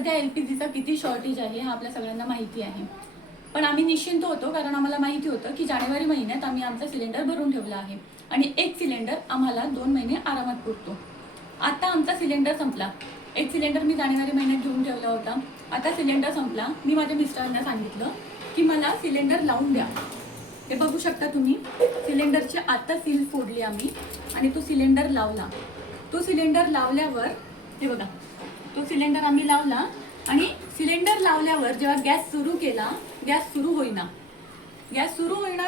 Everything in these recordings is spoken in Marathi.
सध्या LPGचा किती शॉर्टेज आहे हा आपल्या सगळ्यांना माहिती आहे. पण आम्ही निश्चिंत होतो कारण आम्हाला माहिती होतं की जानेवारी महिन्यात आम्ही आमचा सिलेंडर भरून ठेवला आहे आणि एक सिलेंडर आम्हाला 2 महिने आरामात पुरतो. आता आमचा सिलेंडर संपला. एक सिलेंडर मी जानेवारी महिन्यात घेऊन ठेवला होता. आता सिलेंडर संपला. मी माझ्या मिस्टरांना सांगितलं की मला सिलेंडर लावून द्या. हे बघू शकता तुम्ही, सिलेंडरची आता सील फोडली आम्ही आणि तो सिलेंडर लावला. तो सिलेंडर लावल्यावर हे बघा, तो सिलेंडर आम्ही लावला आणि सिलेंडर लावल्यावर जेव्हा गॅस सुरू केला, गॅस सुरू होईना.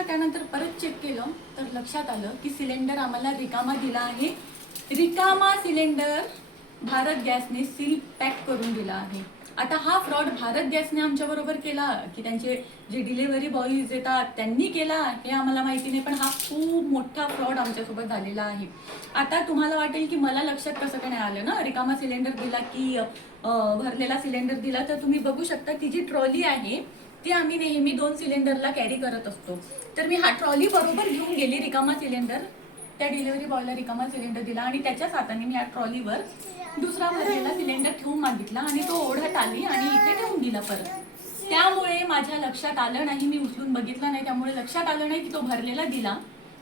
त्यानंतर परत चेक केलं तर लक्षात आलं की सिलेंडर आम्हाला रिकामा दिला आहे. रिकामा सिलेंडर भारत गॅसने सील पॅक करून दिला आहे. आता हा फ्रॉड भारत गॅसने आमच्या बरोबर केला की त्यांचे जे डिलिव्हरी बॉयज येतात त्यांनी केला हे आम्हाला माहिती नाही, पण हा खूप मोठा फ्रॉड आमच्यासोबत झालेला आहे. आता तुम्हाला वाटेल की मला लक्षात कसं काय नाही आलं ना, रिकामा सिलेंडर दिला की भरलेला सिलेंडर दिला. तर तुम्ही बघू शकता ती जी ट्रॉली आहे ती आम्ही नेहमी 2 सिलेंडरला कॅरी करत असतो. तर मी हा ट्रॉली बरोबर घेऊन गेली रिकामा सिलेंडर, त्या डिलिव्हरी बॉयला रिकामा सिलेंडर दिला आणि त्याच्याच हाताने मी या ट्रॉलीवर दुसरा भरलेला सिलेंडर ठेवून मागितला आणि तो ओढत आली आणि इथे ठेवून दिला परत. त्यामुळे माझ्या लक्षात आलं नाही, मी उचलून बघितलं नाही, त्यामुळे लक्षात आलं नाही की तो भरलेला दिला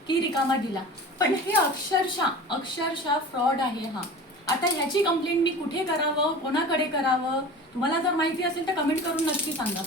की रिकामा दिला. पण हे अक्षरशः फ्रॉड आहे हा. आता ह्याची कंप्लेंट मी कुठे करावं, कोणाकडे करावं? तुम्हाला जर माहिती असेल तर कमेंट करून नक्की सांगा.